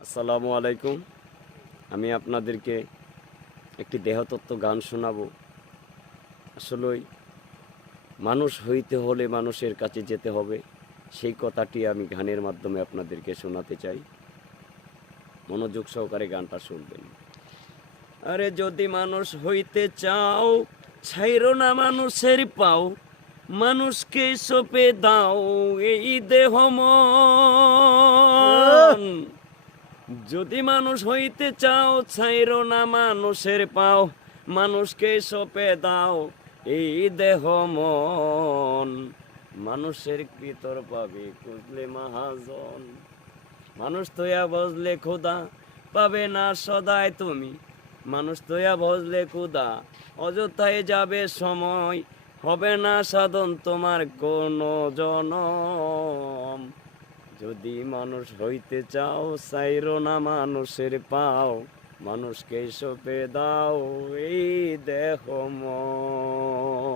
আসসালামু আলাইকুম। আমি আপনাদেরকে একটি দেহতত্ত্ব গান শোনাবো। আসলেই মানুষ হইতে হলে মানুষের কাছে যেতে হবে, সেই কথাটি আমি গানের মাধ্যমে আপনাদেরকে শোনাতে চাই। মনোযোগ সহকারে গানটা শুনবেন। আরে যদি মানুষ হইতে চাও, ছাইরো না মানুষের পাও, মানুষকে সপে দাও এই দেহ মন। যদি মানুষ হইতে চাও, ছাইরো না মানুষের পাও, মানুষকে সপে দাও এই দেহ মন। মানুষের ভিতর পাবে খুঁজলে মহাজন, মানুষ তোয়া বজলে খোদা পাবে না সদায় তুমি। মানুষ তোয়া বজলে খোদা অযথায় যাবে সময়, হবে না সাধন তোমার কোনো জনম। যদি মানুষ হইতে চাও, চাইরো না মানুষের পাও, মানুষকে সপে দাও এই দেহ মন।